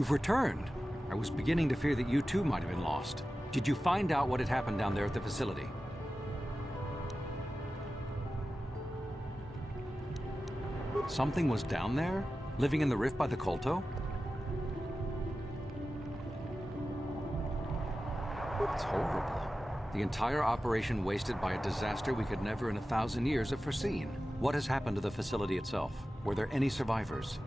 You've returned. I was beginning to fear that you too might have been lost. Did you find out what had happened down there at the facility? Something was down there? Living in the rift by the Kolto? It's horrible. The entire operation wasted by a disaster we could never in 1,000 years have foreseen. What has happened to the facility itself? Were there any survivors?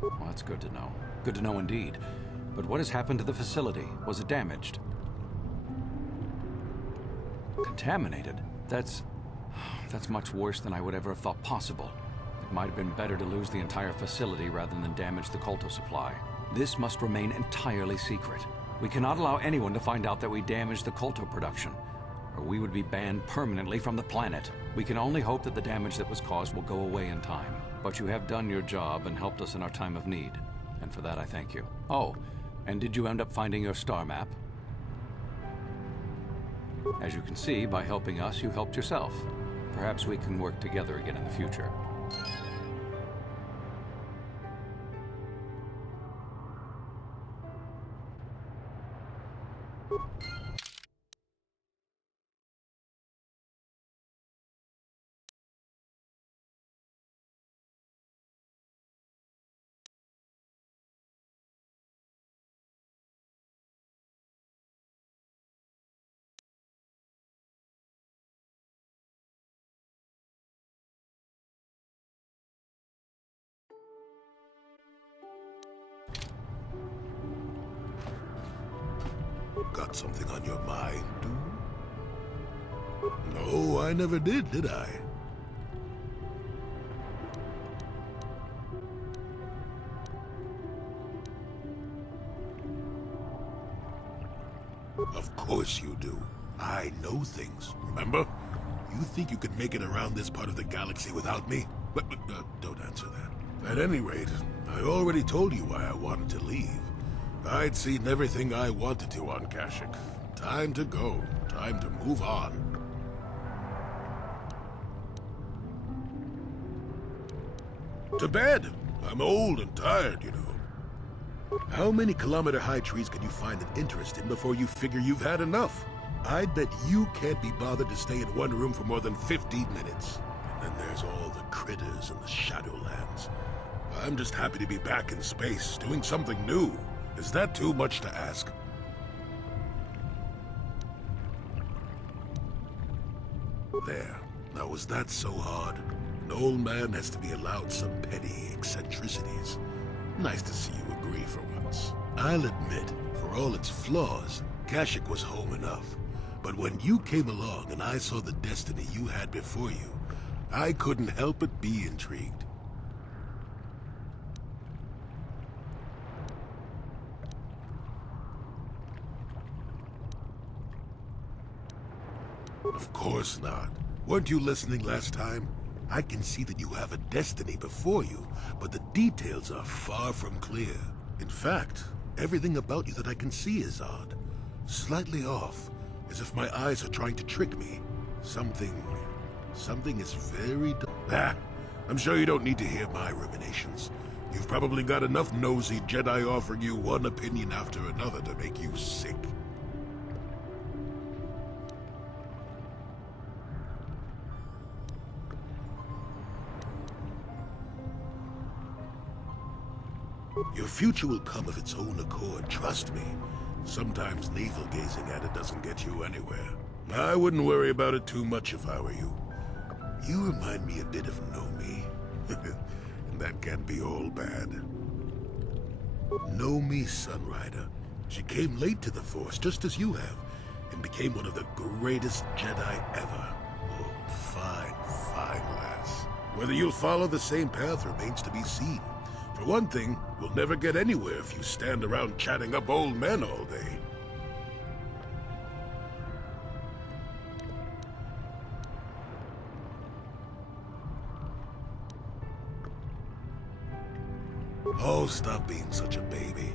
Well, that's good to know. Good to know indeed. But what has happened to the facility? Was it damaged? Contaminated? That's much worse than I would ever have thought possible. It might have been better to lose the entire facility rather than damage the Kolto supply. This must remain entirely secret. We cannot allow anyone to find out that we damaged the Kolto production, or we would be banned permanently from the planet. We can only hope that the damage that was caused will go away in time. But you have done your job and helped us in our time of need, and for that I thank you. Oh, and did you end up finding your star map? As you can see, by helping us, you helped yourself. Perhaps we can work together again in the future. Got something on your mind, dude? No, I never did I? Of course you do. I know things, remember? You think you could make it around this part of the galaxy without me? But don't answer that. At any rate, I already told you why I wanted to leave. I'd seen everything I wanted to on Kashyyyk. Time to go. Time to move on. To bed! I'm old and tired, you know. How many kilometer-high trees can you find an interest in before you figure you've had enough? I bet you can't be bothered to stay in one room for more than 15 minutes. And then there's all the critters and the Shadowlands. I'm just happy to be back in space, doing something new. Is that too much to ask? There. Now, was that so hard? An old man has to be allowed some petty eccentricities. Nice to see you agree for once. I'll admit, for all its flaws, Kashyyyk was home enough. But when you came along and I saw the destiny you had before you, I couldn't help but be intrigued. Of course not. Weren't you listening last time? I can see that you have a destiny before you, but the details are far from clear. In fact, everything about you that I can see is odd. Slightly off, as if my eyes are trying to trick me. Something is very... I'm sure you don't need to hear my ruminations. You've probably got enough nosy Jedi offering you one opinion after another to make you sick. Your future will come of its own accord, trust me. Sometimes navel-gazing at it doesn't get you anywhere. I wouldn't worry about it too much if I were you. You remind me a bit of Nomi. And that can't be all bad. Nomi Sunrider. She came late to the Force, just as you have, and became one of the greatest Jedi ever. Oh, fine, fine lass. Whether you'll follow the same path remains to be seen. For one thing, we'll never get anywhere if you stand around chatting up old men all day. Oh, stop being such a baby.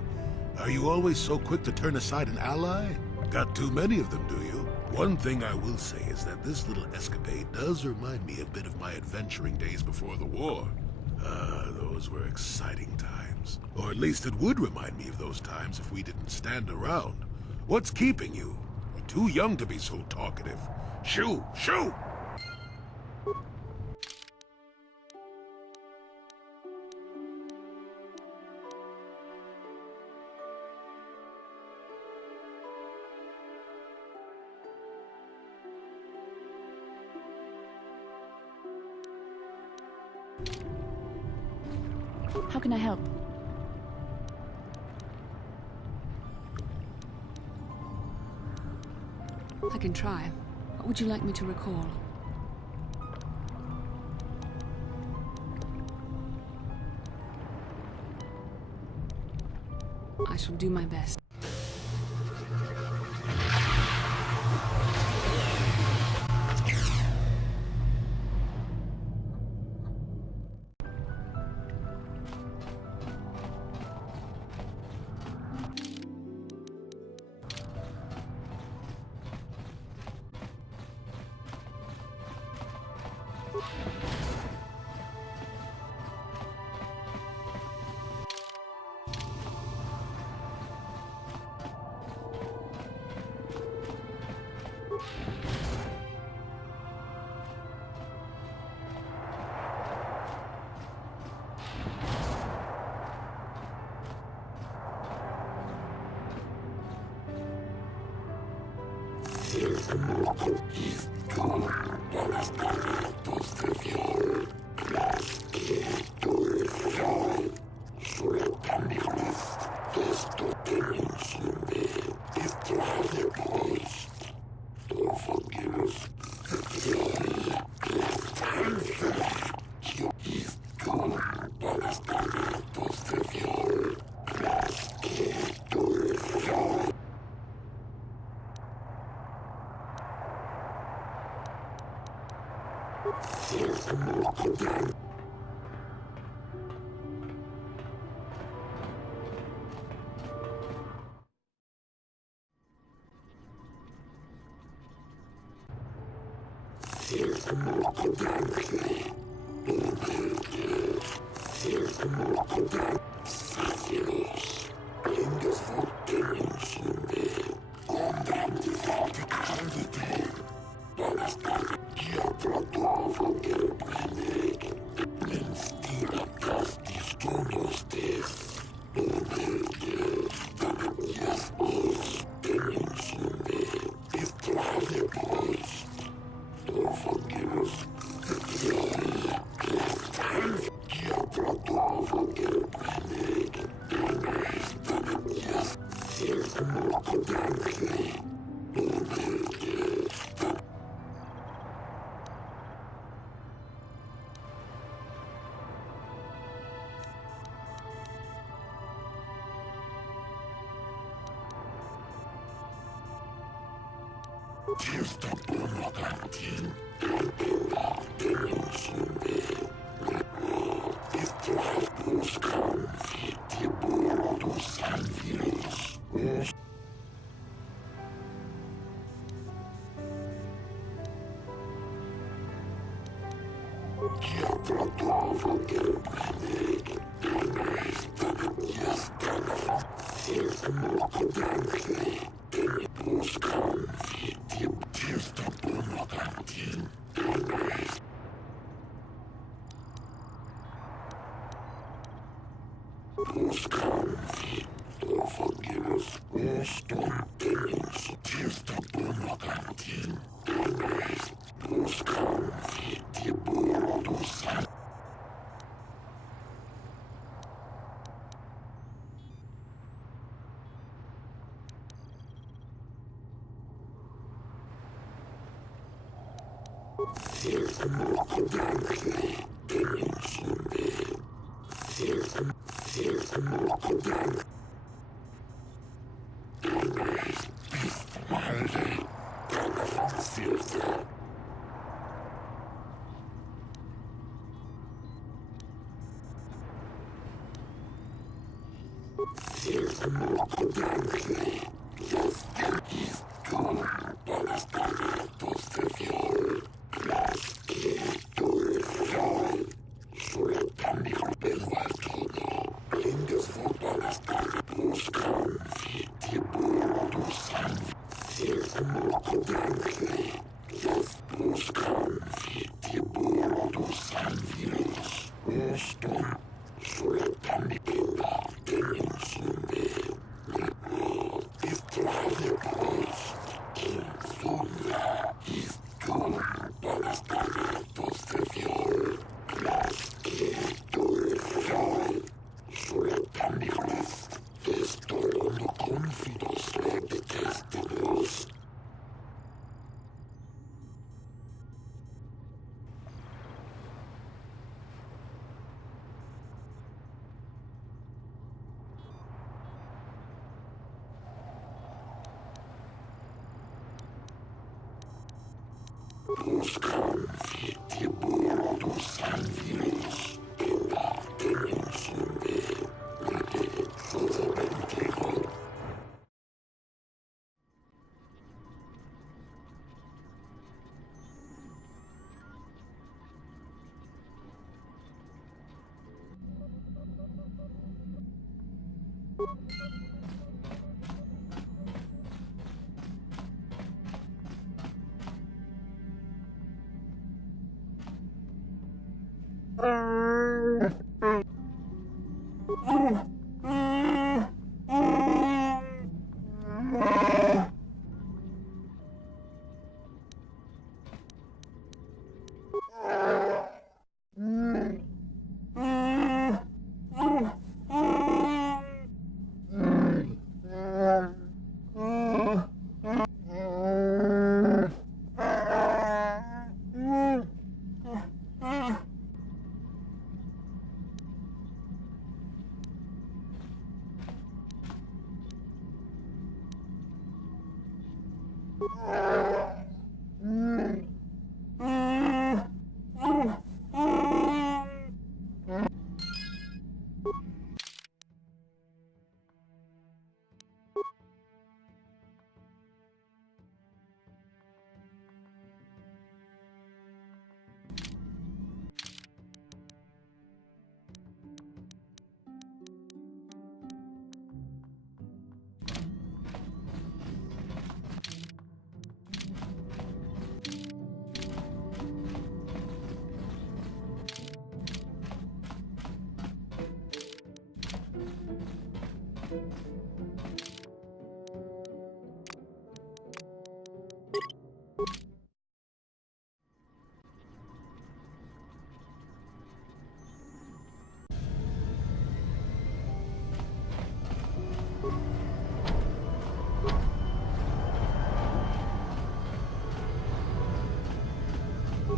Are you always so quick to turn aside an ally? Got too many of them, do you? One thing I will say is that this little escapade does remind me a bit of my adventuring days before the war. Those were exciting times. Or at least it would remind me of those times if we didn't stand around. What's keeping you? You're too young to be so talkative. Shoo! Shoo! How can I help? I can try. What would you like me to recall? I shall do my best.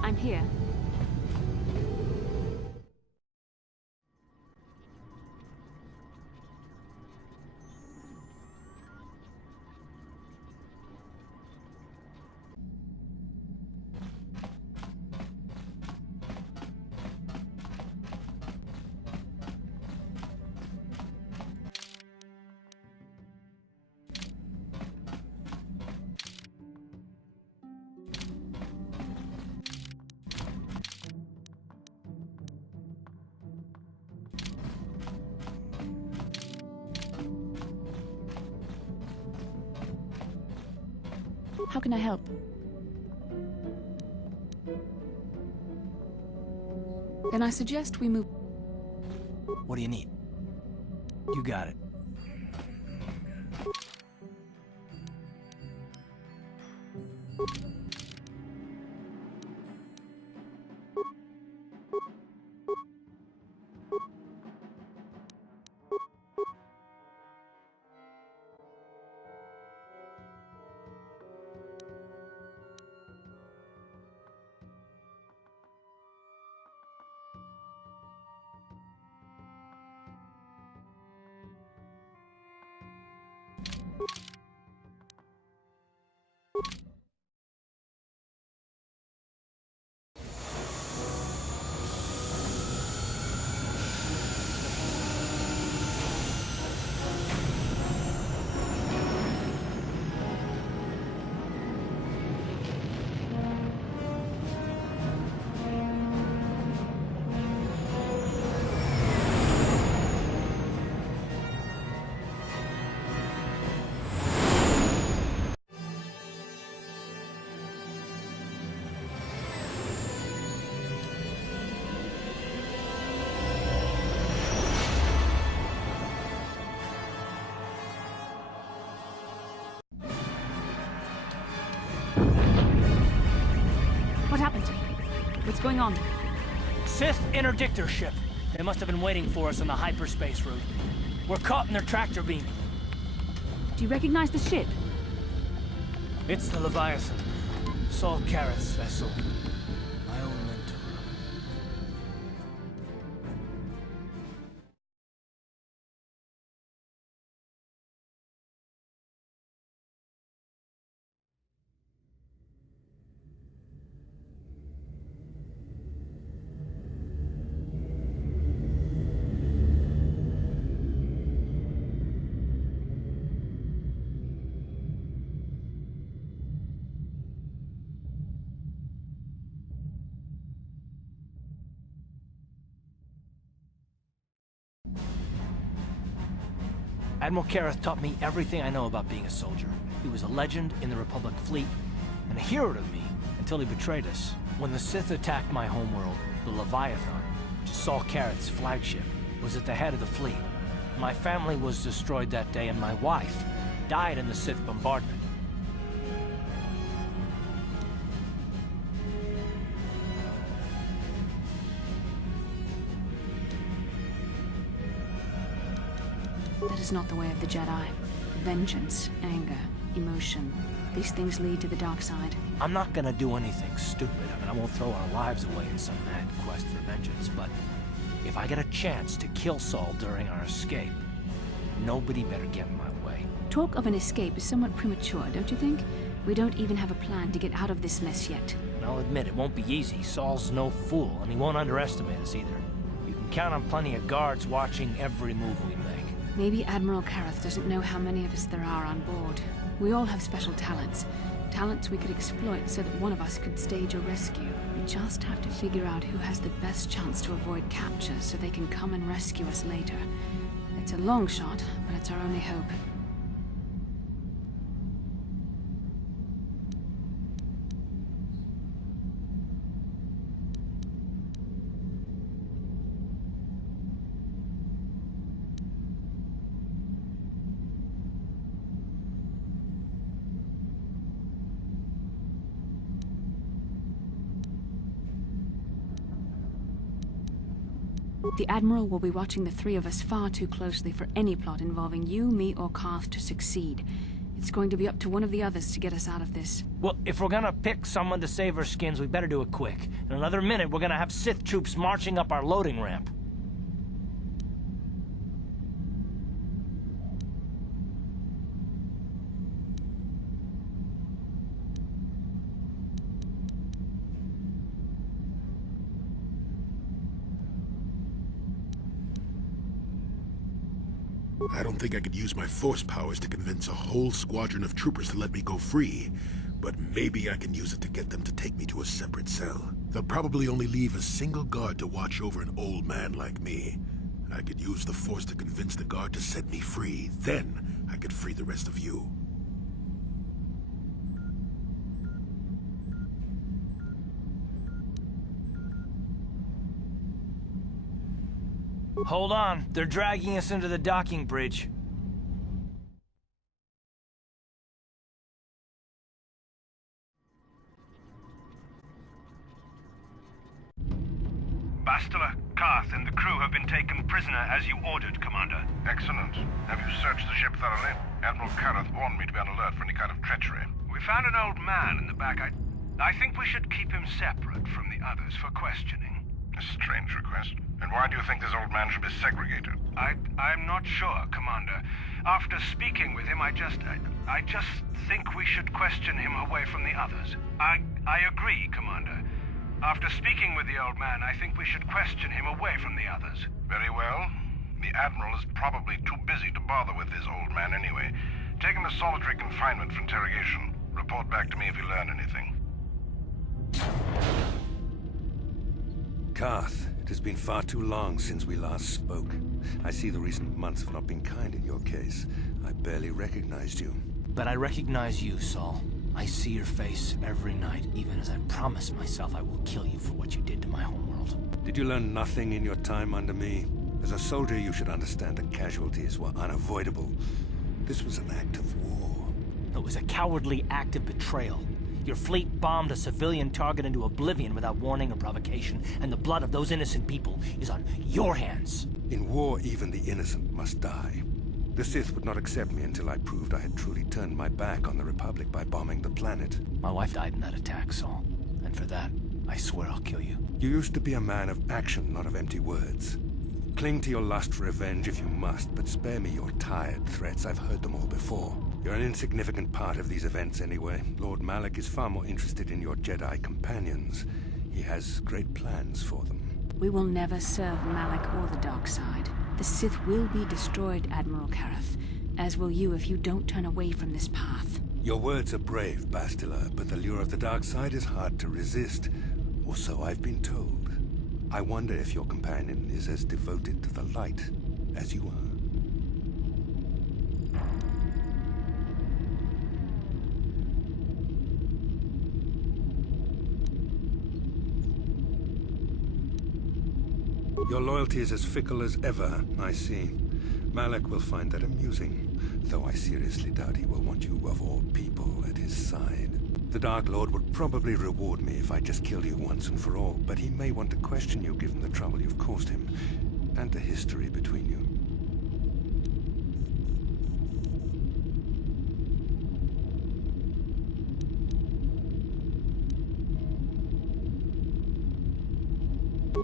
I'm here. How can I help? Then I suggest we move. What do you need? You got it. going on? Sith interdictor ship. They must have been waiting for us on the hyperspace route. We're caught in their tractor beam. Do you recognize the ship? It's the Leviathan. Saul Karath's vessel. My old mentor. Admiral Karath taught me everything I know about being a soldier. He was a legend in the Republic fleet, and a hero to me until he betrayed us. When the Sith attacked my homeworld, the Leviathan, which is Saul Karath's flagship, was at the head of the fleet. My family was destroyed that day, and my wife died in the Sith bombardment. That is not the way of the Jedi. Vengeance, anger, emotion. These things lead to the dark side. I'm not gonna do anything stupid. I won't throw our lives away in some mad quest for vengeance, but if I get a chance to kill Saul during our escape, nobody better get in my way. Talk of an escape is somewhat premature, don't you think? We don't even have a plan to get out of this mess yet. And I'll admit, it won't be easy. Saul's no fool, and he won't underestimate us either. You can count on plenty of guards watching every move we make. Maybe Admiral Karath doesn't know how many of us there are on board. We all have special talents. Talents we could exploit so that one of us could stage a rescue. We just have to figure out who has the best chance to avoid capture so they can come and rescue us later. It's a long shot, but it's our only hope. The Admiral will be watching the three of us far too closely for any plot involving you, me, or Carth to succeed. It's going to be up to one of the others to get us out of this. Well, if we're gonna pick someone to save our skins, we better do it quick. In another minute, we're gonna have Sith troops marching up our loading ramp. I don't think I could use my force powers to convince a whole squadron of troopers to let me go free, but maybe I can use it to get them to take me to a separate cell. They'll probably only leave a single guard to watch over an old man like me. I could use the force to convince the guard to set me free. Then I could free the rest of you. Hold on, they're dragging us into the docking bridge. Bastila, Carth, and the crew have been taken prisoner as you ordered, Commander. Excellent. Have you searched the ship thoroughly? Admiral Karath warned me to be on alert for any kind of treachery. We found an old man in the back. I think we should keep him separate from the others for questioning. A strange request. And why do you think this old man should be segregated? I'm not sure, Commander. After speaking with him, I just think we should question him away from the others. I agree, Commander. After speaking with the old man, I think we should question him away from the others. Very well. The Admiral is probably too busy to bother with this old man anyway. Take him to solitary confinement for interrogation. Report back to me if you learn anything. Carth, it has been far too long since we last spoke. I see the recent months have not been kind in your case. I barely recognized you. But I recognize you, Saul. I see your face every night, even as I promise myself I will kill you for what you did to my homeworld. Did you learn nothing in your time under me? As a soldier, you should understand that casualties were unavoidable. This was an act of war. It was a cowardly act of betrayal. Your fleet bombed a civilian target into oblivion without warning or provocation, and the blood of those innocent people is on your hands. In war, even the innocent must die. The Sith would not accept me until I proved I had truly turned my back on the Republic by bombing the planet. My wife died in that attack, Saul. And for that, I swear I'll kill you. You used to be a man of action, not of empty words. Cling to your lust for revenge if you must, but spare me your tired threats. I've heard them all before. You're an insignificant part of these events anyway. Lord Malak is far more interested in your Jedi companions. He has great plans for them. We will never serve Malak or the dark side. The Sith will be destroyed, Admiral Kareth, as will you if you don't turn away from this path. Your words are brave, Bastila, but the lure of the dark side is hard to resist. Or so I've been told. I wonder if your companion is as devoted to the light as you are. Your loyalty is as fickle as ever, I see. Malak will find that amusing, though I seriously doubt he will want you of all people at his side. The Dark Lord would probably reward me if I just killed you once and for all, but he may want to question you given the trouble you've caused him, and the history between you.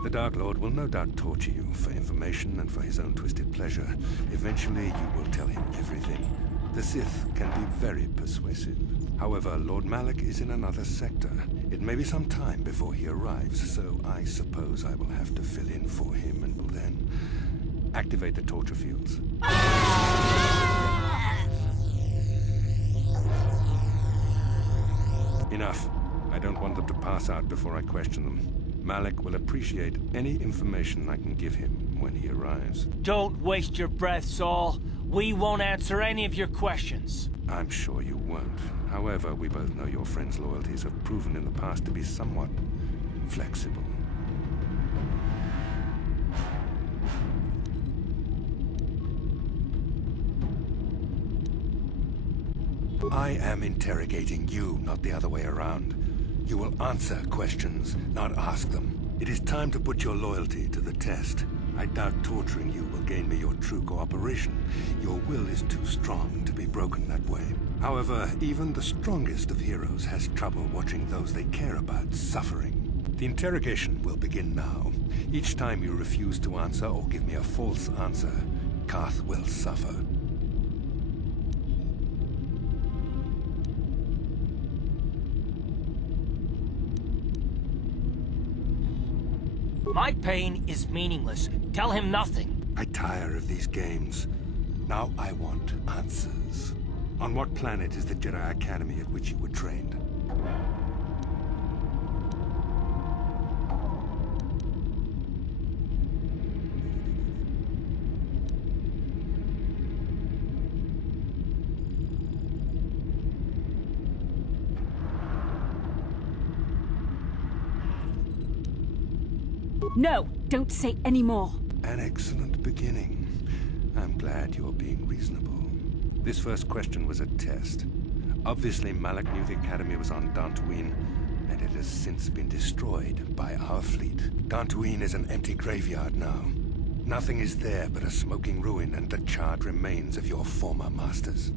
The Dark Lord will no doubt torture you for information and for his own twisted pleasure. Eventually, you will tell him everything. The Sith can be very persuasive. However, Lord Malak is in another sector. It may be some time before he arrives, so I suppose I will have to fill in for him and will then activate the torture fields. Enough. I don't want them to pass out before I question them. Malak will appreciate any information I can give him when he arrives. Don't waste your breath, Saul. We won't answer any of your questions. I'm sure you won't. However, we both know your friend's loyalties have proven in the past to be somewhat flexible. I am interrogating you, not the other way around. You will answer questions, not ask them. It is time to put your loyalty to the test. I doubt torturing you will gain me your true cooperation. Your will is too strong to be broken that way. However, even the strongest of heroes has trouble watching those they care about suffering. The interrogation will begin now. Each time you refuse to answer or give me a false answer, Carth will suffer. My pain is meaningless. Tell him nothing. I tire of these games. Now I want answers. On what planet is the Jedi Academy at which you were trained? No! Don't say any more! An excellent beginning. I'm glad you're being reasonable. This first question was a test. Obviously, Malak knew the Academy was on Dantooine, and it has since been destroyed by our fleet. Dantooine is an empty graveyard now. Nothing is there but a smoking ruin and the charred remains of your former masters.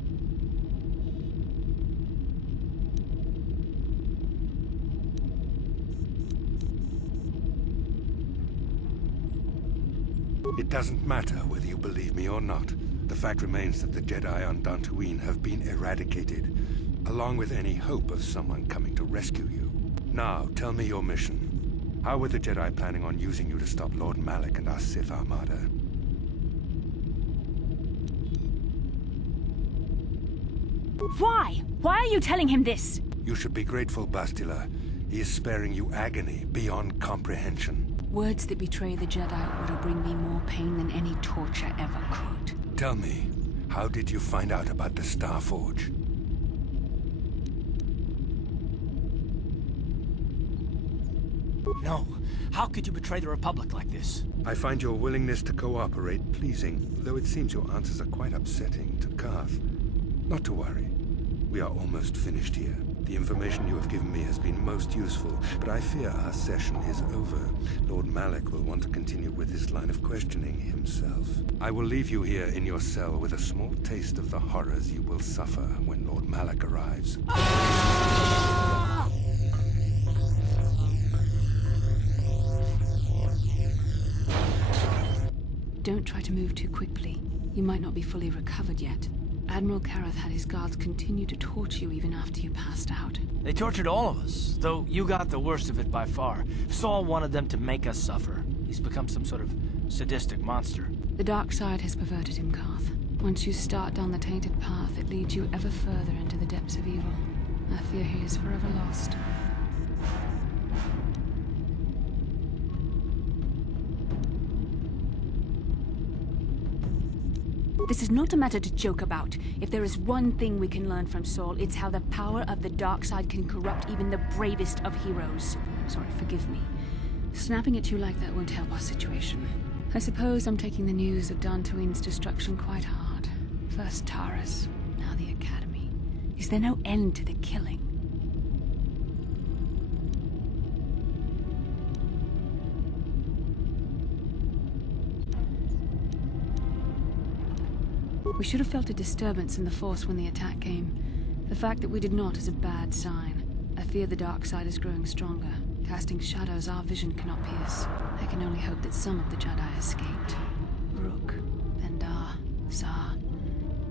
It doesn't matter whether you believe me or not. The fact remains that the Jedi on Dantooine have been eradicated, along with any hope of someone coming to rescue you. Now, tell me your mission. How were the Jedi planning on using you to stop Lord Malak and our Sith Armada? Why? Why are you telling him this? You should be grateful, Bastila. He is sparing you agony beyond comprehension. Words that betray the Jedi Order bring me more pain than any torture ever could. Tell me, how did you find out about the Star Forge? No. How could you betray the Republic like this? I find your willingness to cooperate pleasing, though it seems your answers are quite upsetting to Carth. Not to worry. We are almost finished here. The information you have given me has been most useful, but I fear our session is over. Lord Malak will want to continue with this line of questioning himself. I will leave you here in your cell with a small taste of the horrors you will suffer when Lord Malak arrives. Don't try to move too quickly. You might not be fully recovered yet. Admiral Kareth had his guards continue to torture you even after you passed out. They tortured all of us, though you got the worst of it by far. Saul wanted them to make us suffer. He's become some sort of sadistic monster. The dark side has perverted him, Karth. Once you start down the tainted path, it leads you ever further into the depths of evil. I fear he is forever lost. This is not a matter to joke about. If there is one thing we can learn from Saul, it's how the power of the dark side can corrupt even the bravest of heroes. I'm sorry, forgive me. Snapping at you like that won't help our situation. I suppose I'm taking the news of Dantooine's destruction quite hard. First Taurus, now the Academy. Is there no end to the killing? We should have felt a disturbance in the Force when the attack came. The fact that we did not is a bad sign. I fear the dark side is growing stronger, casting shadows our vision cannot pierce. I can only hope that some of the Jedi escaped. Rook, Bendar, Zar.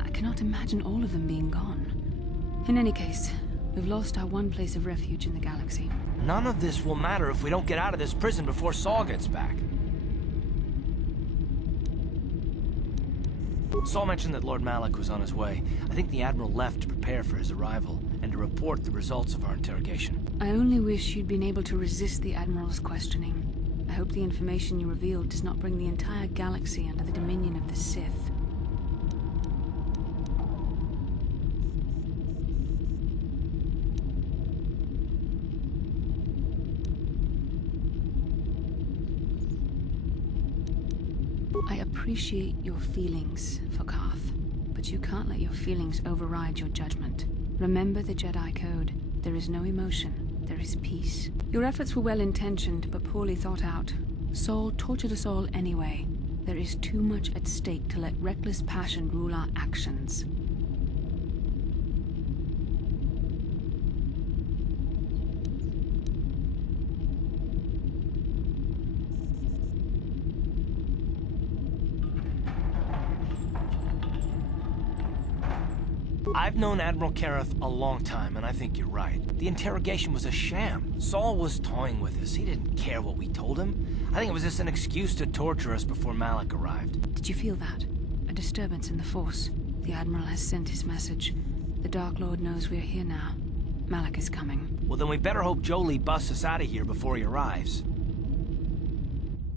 I cannot imagine all of them being gone. In any case, we've lost our one place of refuge in the galaxy. None of this will matter if we don't get out of this prison before Saul gets back. Saul mentioned that Lord Malak was on his way. I think the Admiral left to prepare for his arrival and to report the results of our interrogation. I only wish you'd been able to resist the Admiral's questioning. I hope the information you revealed does not bring the entire galaxy under the dominion of the Sith. I appreciate your feelings for Karth, but you can't let your feelings override your judgment. Remember the Jedi Code. There is no emotion, there is peace. Your efforts were well-intentioned, but poorly thought out. Saul tortured us all anyway. There is too much at stake to let reckless passion rule our actions. I've known Admiral Kareth a long time, and I think you're right. The interrogation was a sham. Saul was toying with us. He didn't care what we told him. I think it was just an excuse to torture us before Malak arrived. Did you feel that? A disturbance in the Force. The Admiral has sent his message. The Dark Lord knows we're here now. Malak is coming. Well, then we better hope Jolee busts us out of here before he arrives.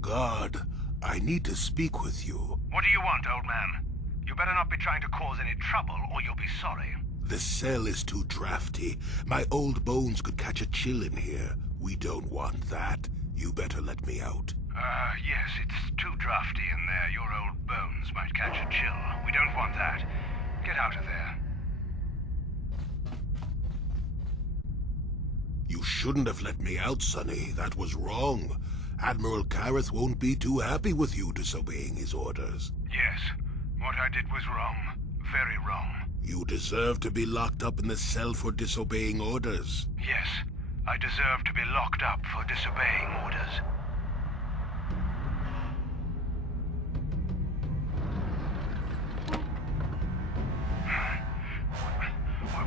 Guard, I need to speak with you. What do you want, old man? You better not be trying to cause any trouble, or you'll be sorry. The cell is too drafty. My old bones could catch a chill in here. We don't want that. You better let me out. Yes, it's too drafty in there. Your old bones might catch a chill. We don't want that. Get out of there. You shouldn't have let me out, Sonny. That was wrong. Admiral Kareth won't be too happy with you disobeying his orders. Yes, what I did was wrong. Very wrong. You deserve to be locked up in the cell for disobeying orders. Yes, I deserve to be locked up for disobeying orders.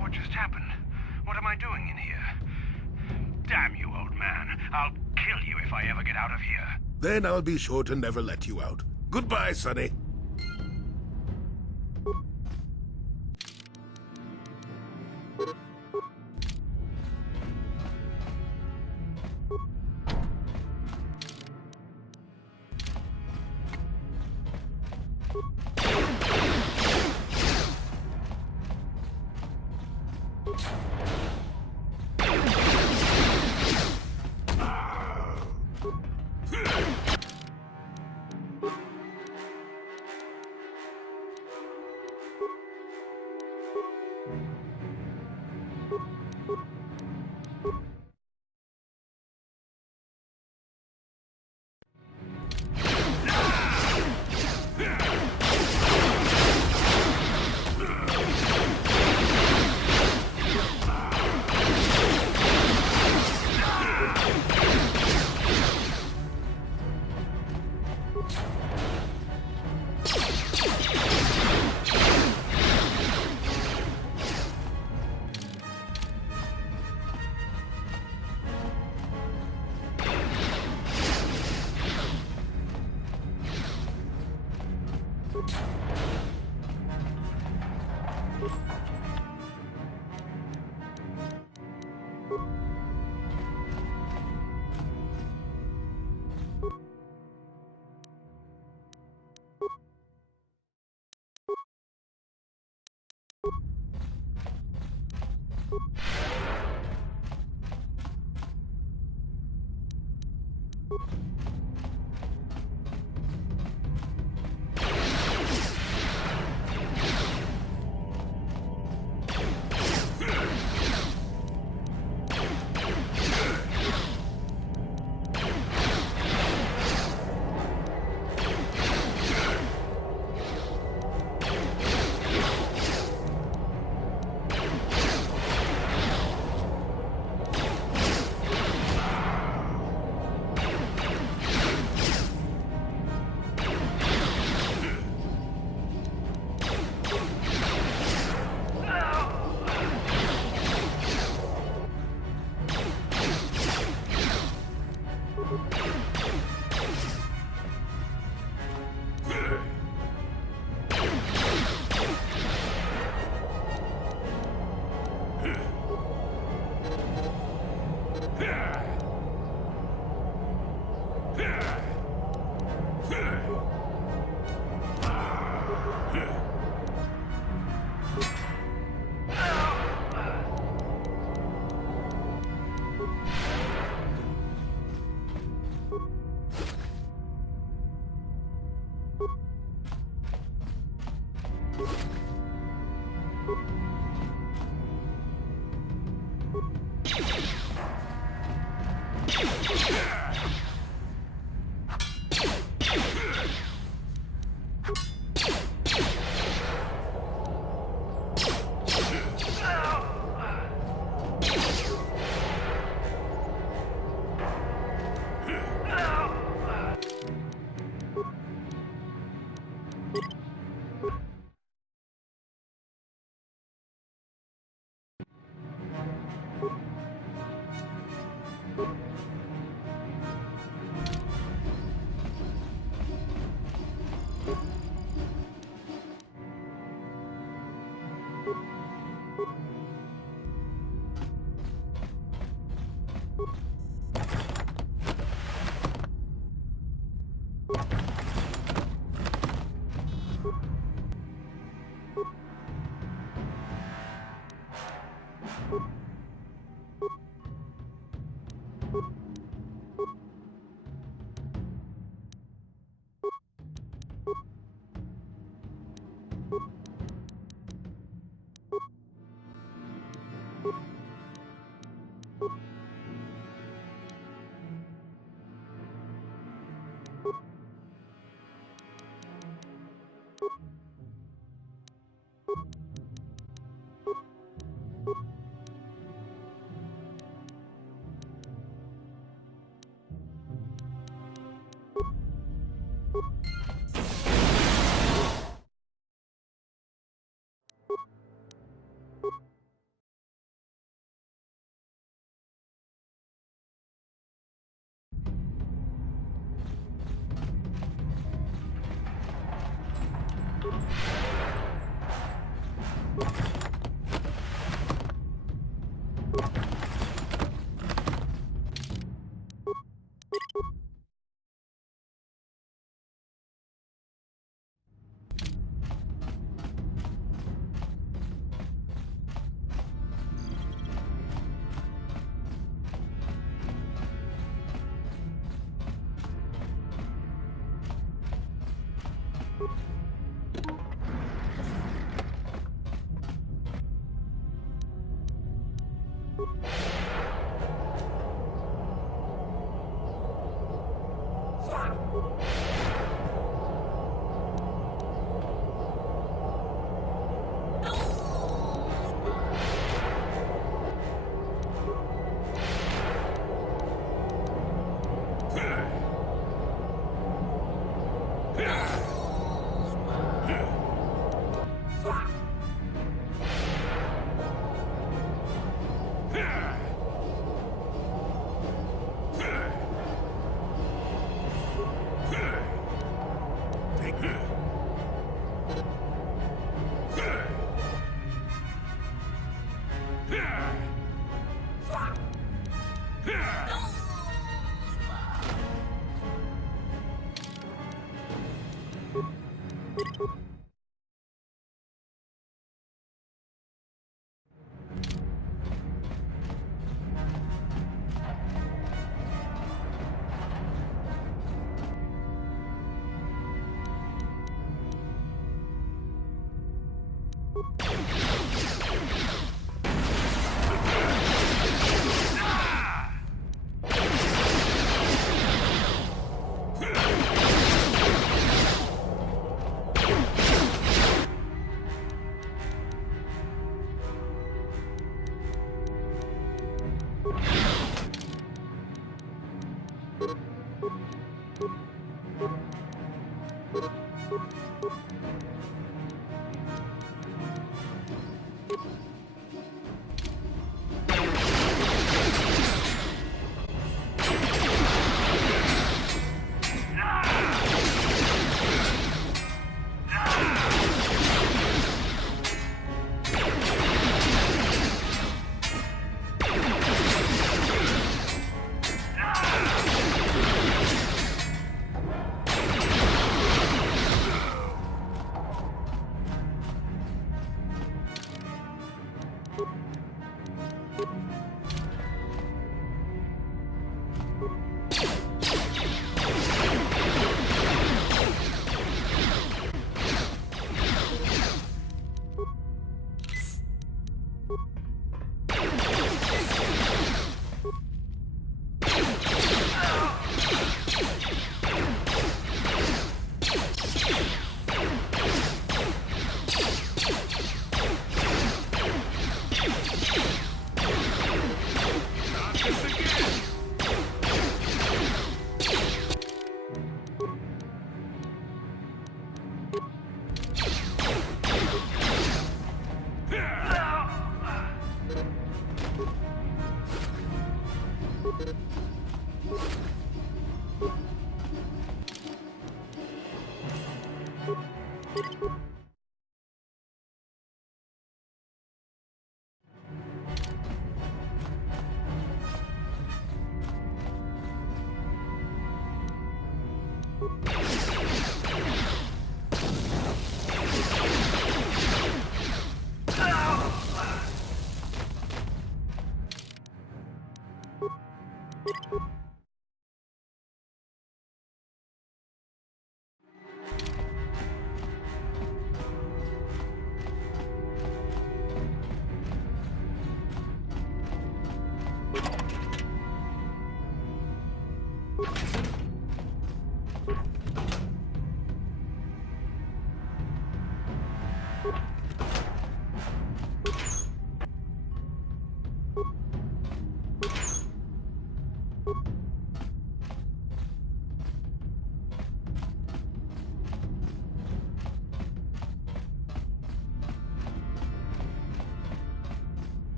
What just happened? What am I doing in here? Damn you, old man. I'll kill you if I ever get out of here. Then I'll be sure to never let you out. Goodbye, Sonny.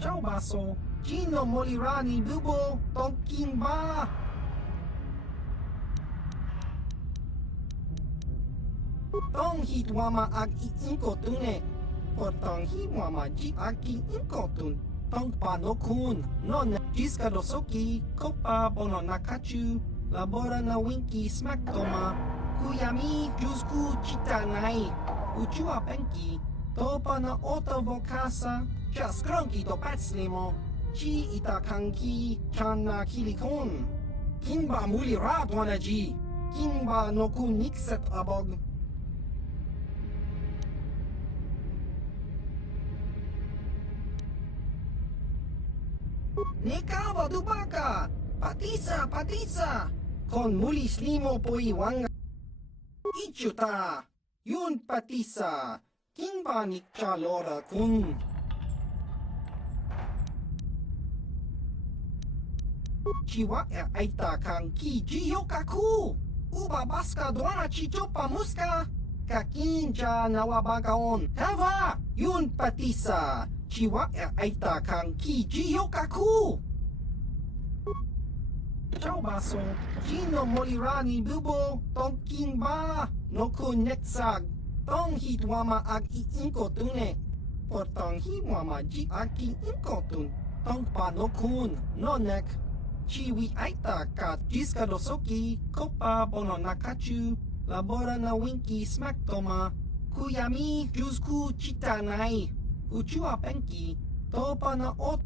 Ciao basso, Jin non morirà ni bubo, Tonkin ba! Tong hit wama ag iinkotune, portong hi wama ji ag iinkotun, tong panokun, non jiskadosoki, kopa bono nakachu, labora na winki smack toma, kuyami jusku chitanai, uchua penki, topa na oto vokasa, Just grunky to patslimo, chi itakanki channa kilikon. Kinba muli radwana ji, kinba no kun nikset abog. Nekawa dubaka, patisa, kon muli slimo poi wanga. Ichuta, yun patisa, kinba nikchalora kun. Chiwa aita kang ki jiyokaku. Uba baska doana chichopa muska. Kakinja nawabagaon. Hava yun patisa. Chiwa aita kang ki jiyokaku. Ciao baso. Jino molirani bubo. Tonkin ba. Noku netsag. Tong hitwama ag iinkotune. Portong hiwama ji ag iinkotun. Tong panokun. Nonek. Chiwi aita ka jiskadosoki, kopa bono nakachu, Labora na winki smack toma. Kuyami jusku chitanai. Uchua penki. Topa na ot.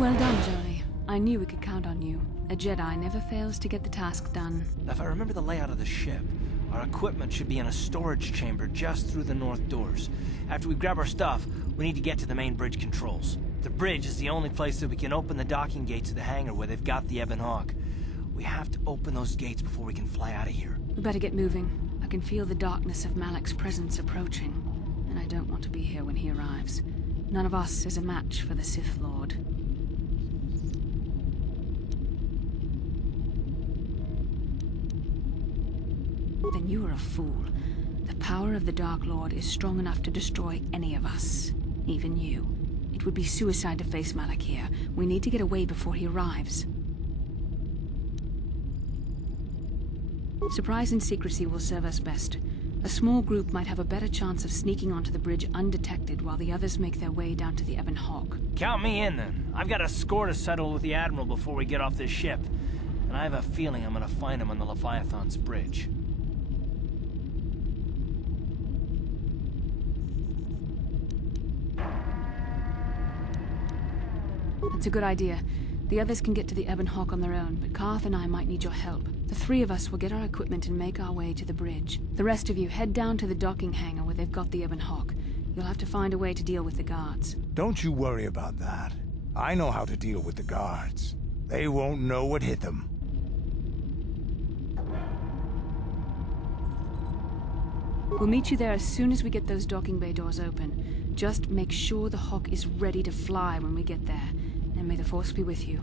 Well done, Jolie. I knew we could count on you. A Jedi never fails to get the task done. If I remember the layout of the ship, our equipment should be in a storage chamber just through the north doors. After we grab our stuff, we need to get to the main bridge controls. The bridge is the only place that we can open the docking gates of the hangar where they've got the Ebon Hawk. We have to open those gates before we can fly out of here. We better get moving. I can feel the darkness of Malak's presence approaching, and I don't want to be here when he arrives. None of us is a match for the Sith Lord. Then you are a fool. The power of the Dark Lord is strong enough to destroy any of us, even you. It would be suicide to face Malak here. We need to get away before he arrives. Surprise and secrecy will serve us best. A small group might have a better chance of sneaking onto the bridge undetected while the others make their way down to the Ebon Hawk. Count me in, then. I've got a score to settle with the Admiral before we get off this ship. And I have a feeling I'm gonna find him on the Leviathan's bridge. That's a good idea. The others can get to the Ebon Hawk on their own, but Karth and I might need your help. The three of us will get our equipment and make our way to the bridge. The rest of you head down to the docking hangar where they've got the Ebon Hawk. You'll have to find a way to deal with the guards. Don't you worry about that. I know how to deal with the guards. They won't know what hit them. We'll meet you there as soon as we get those docking bay doors open. Just make sure the Hawk is ready to fly when we get there. And may the Force be with you.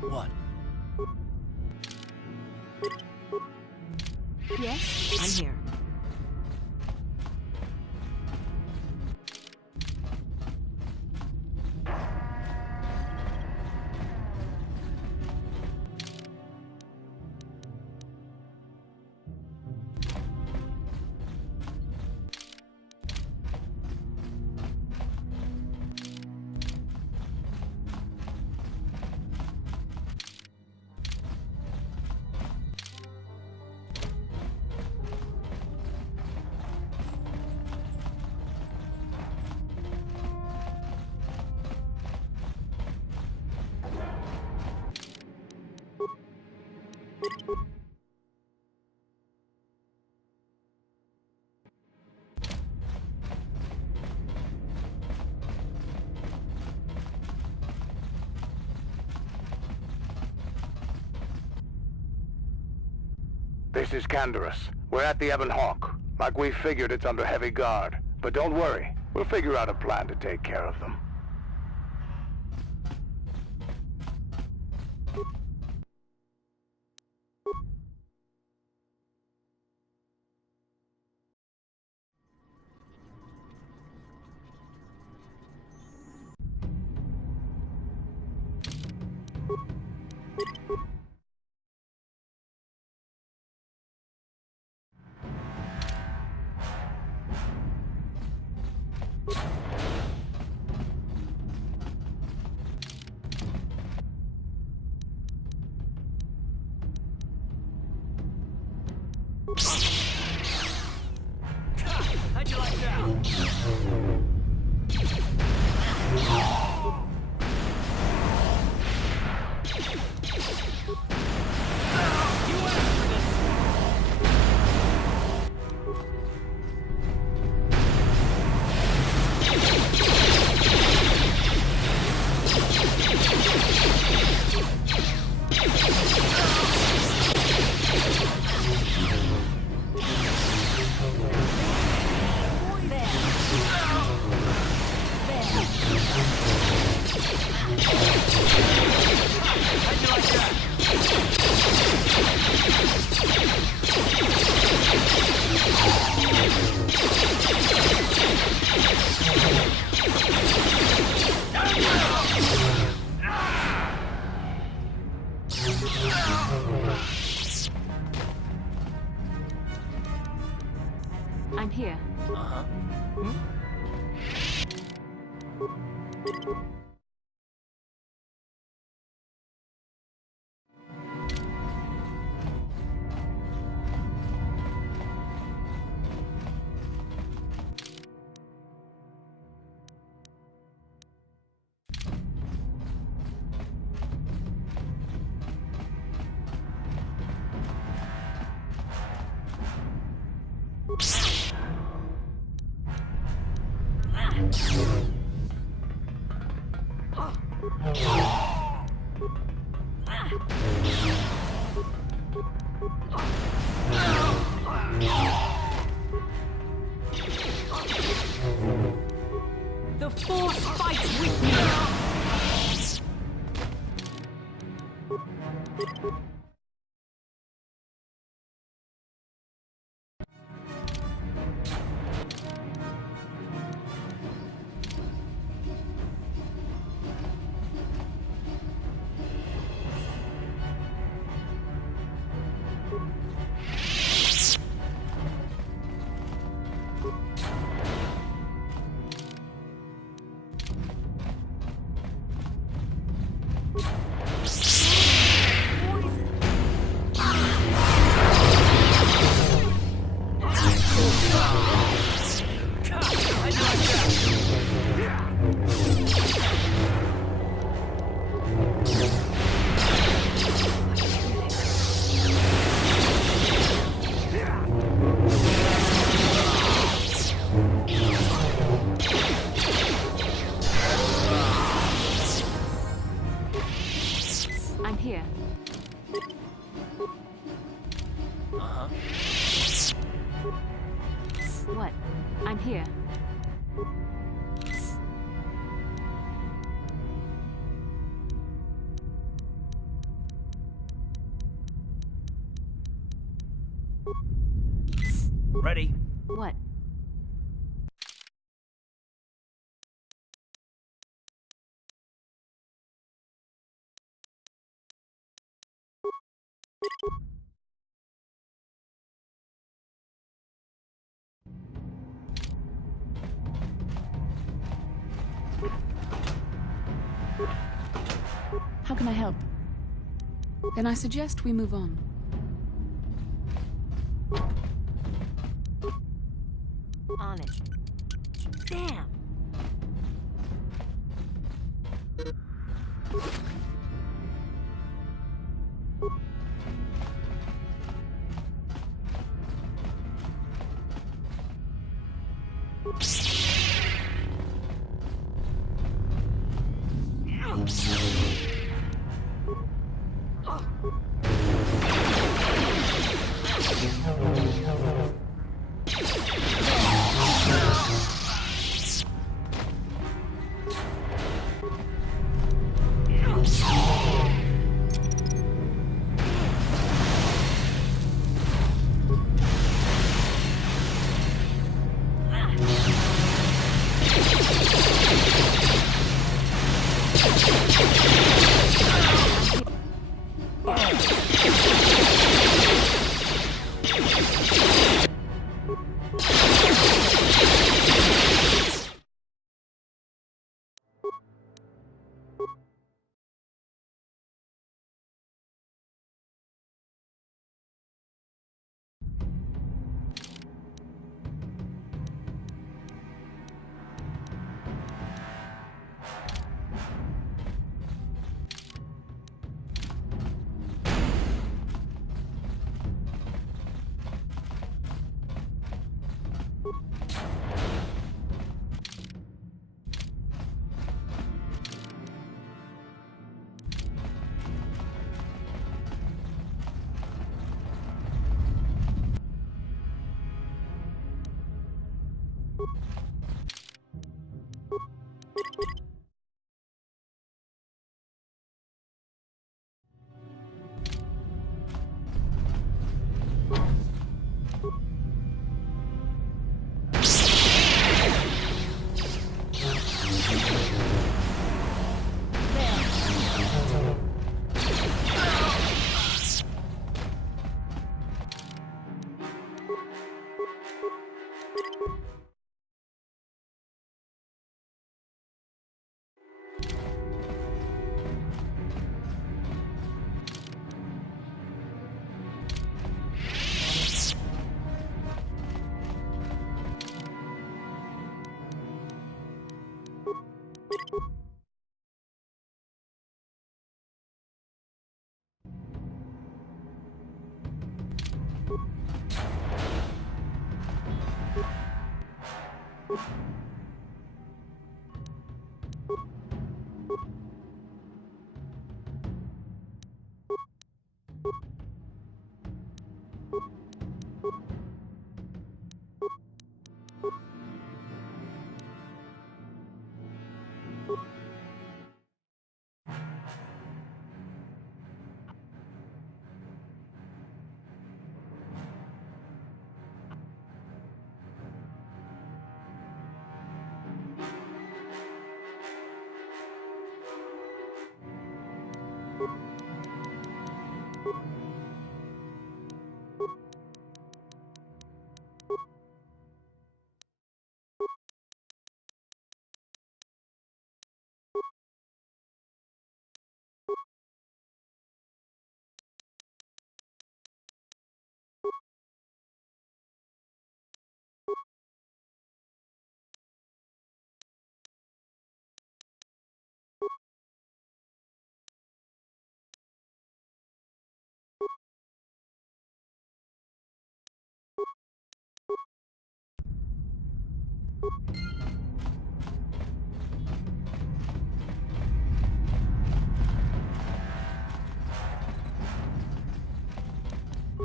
What? Yes, I'm here. This is Canderous. We're at the Ebon Hawk. Like we figured, it's under heavy guard. But don't worry, we'll figure out a plan to take care of them. How'd you like that? I'm here. Uh-huh. The Force fights with me! I'm here. Uh-huh. What? I'm here. Ready? What? How can I help? Then I suggest we move on. On it. Damn!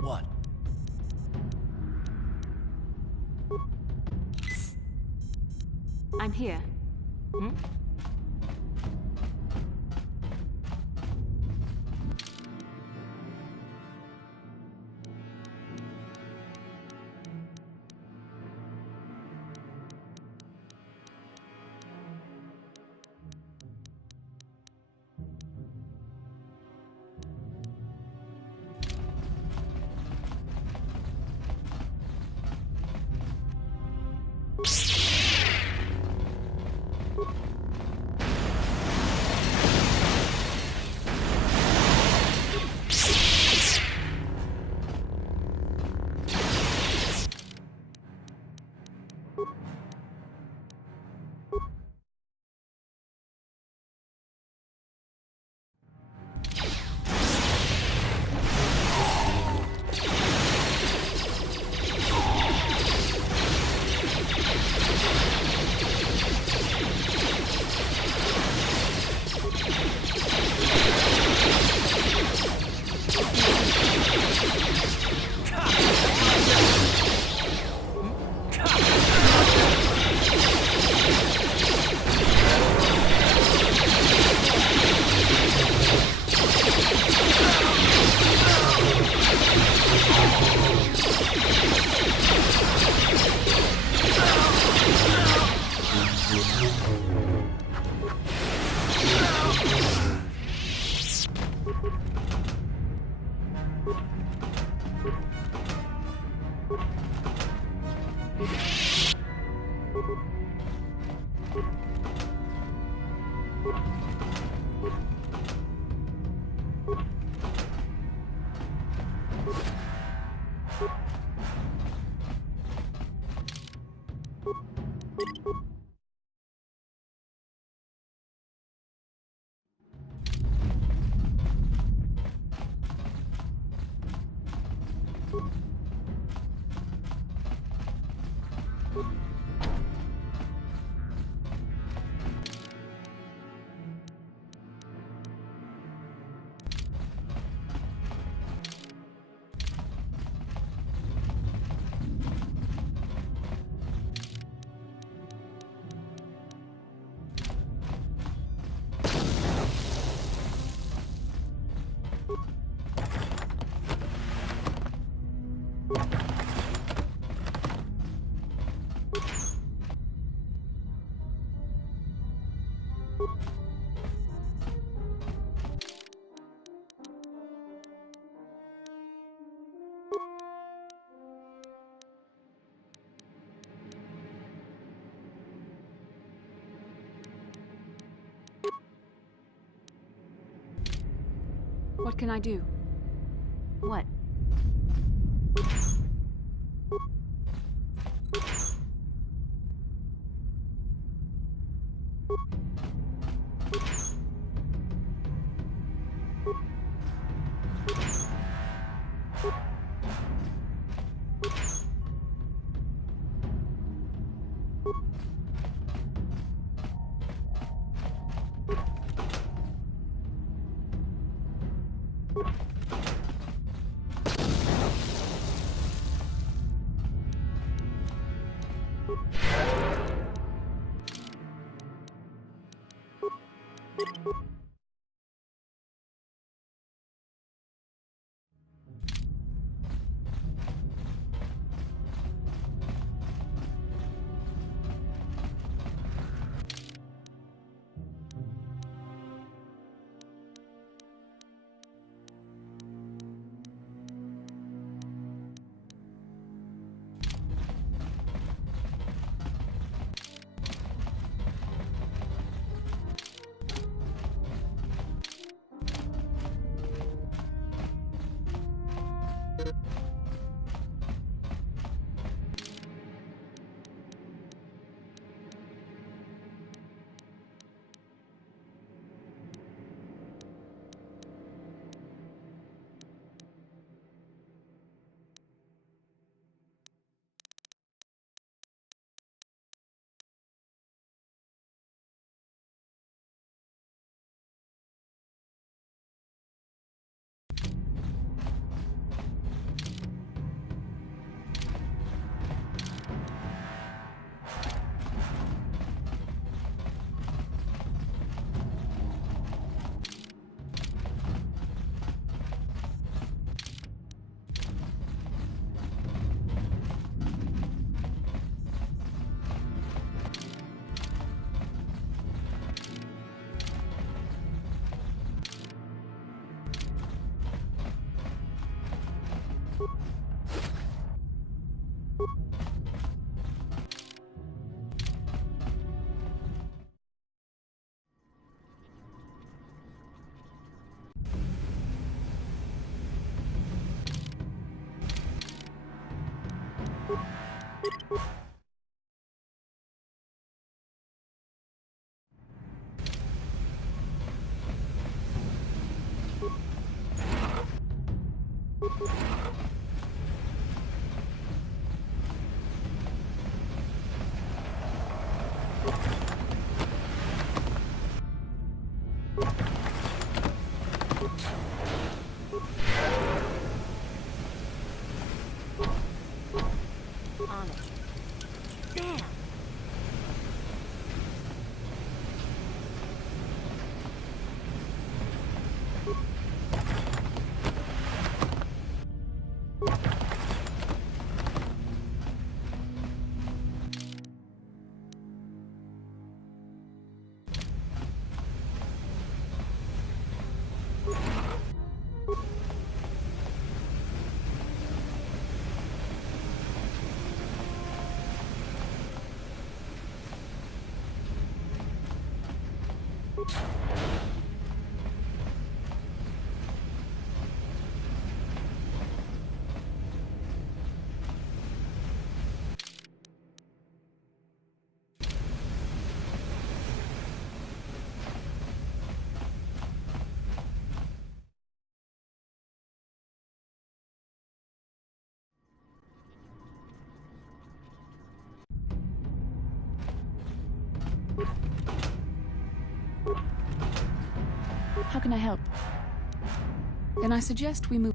What? I'm here. Hmm? What can I do? What? On it. Damn! How can I help? Then I suggest we move.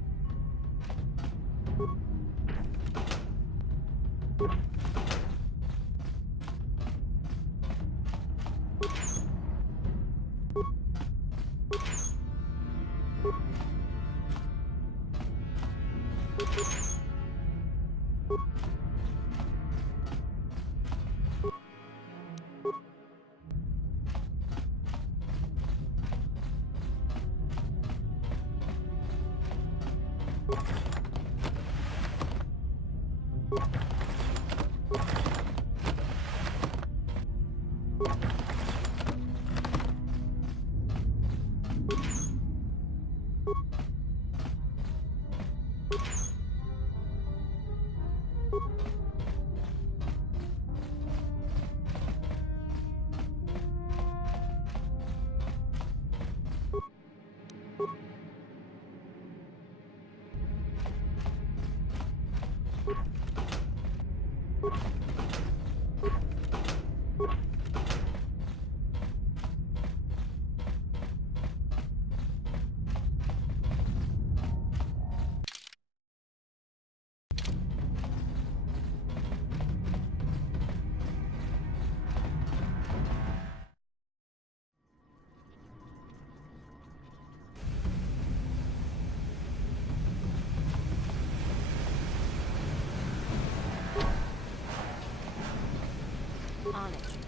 On it.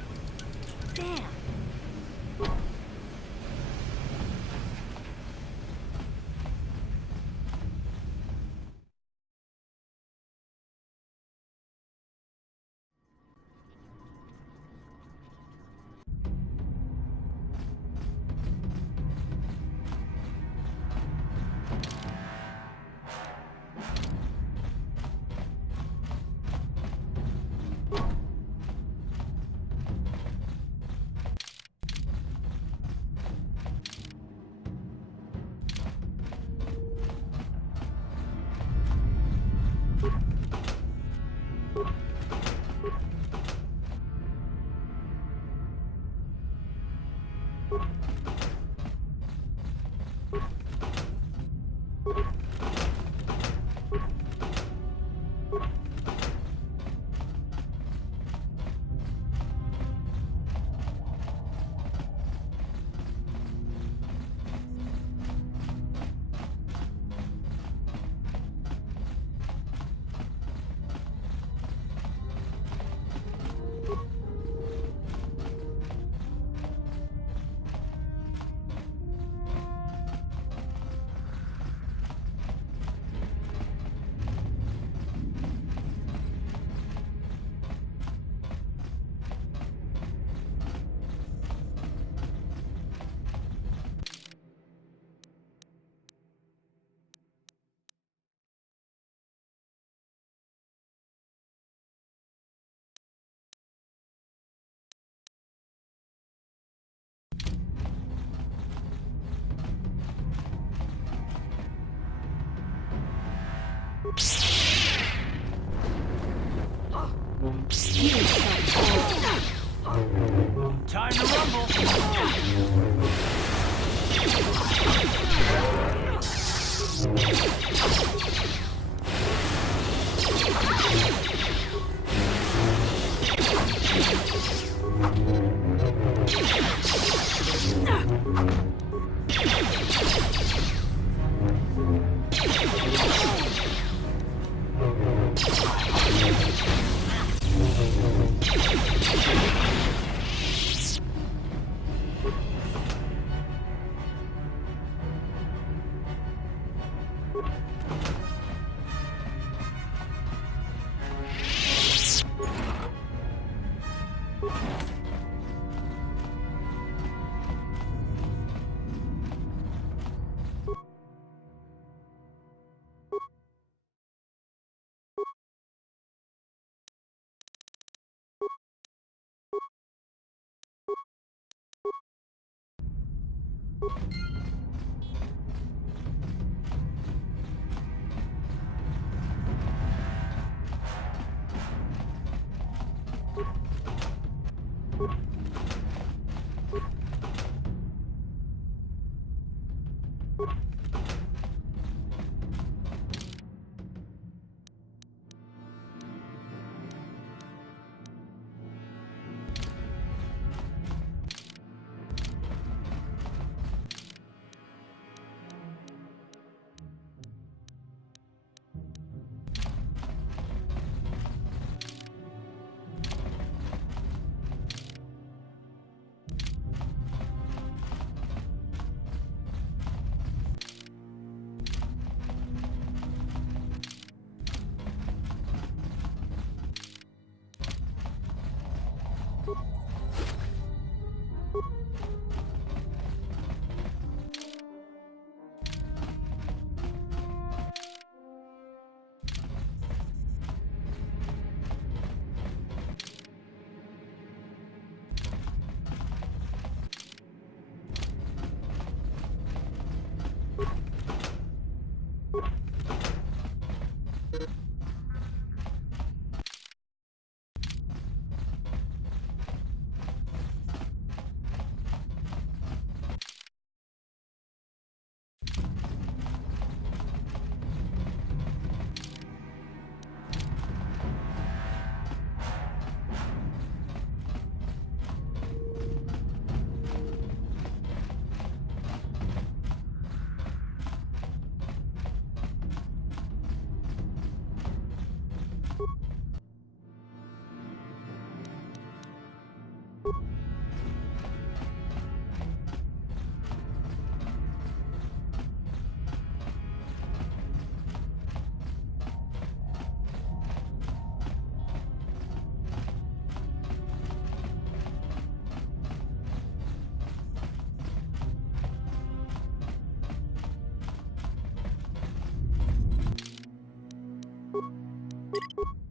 Damn! Time to rumble! it.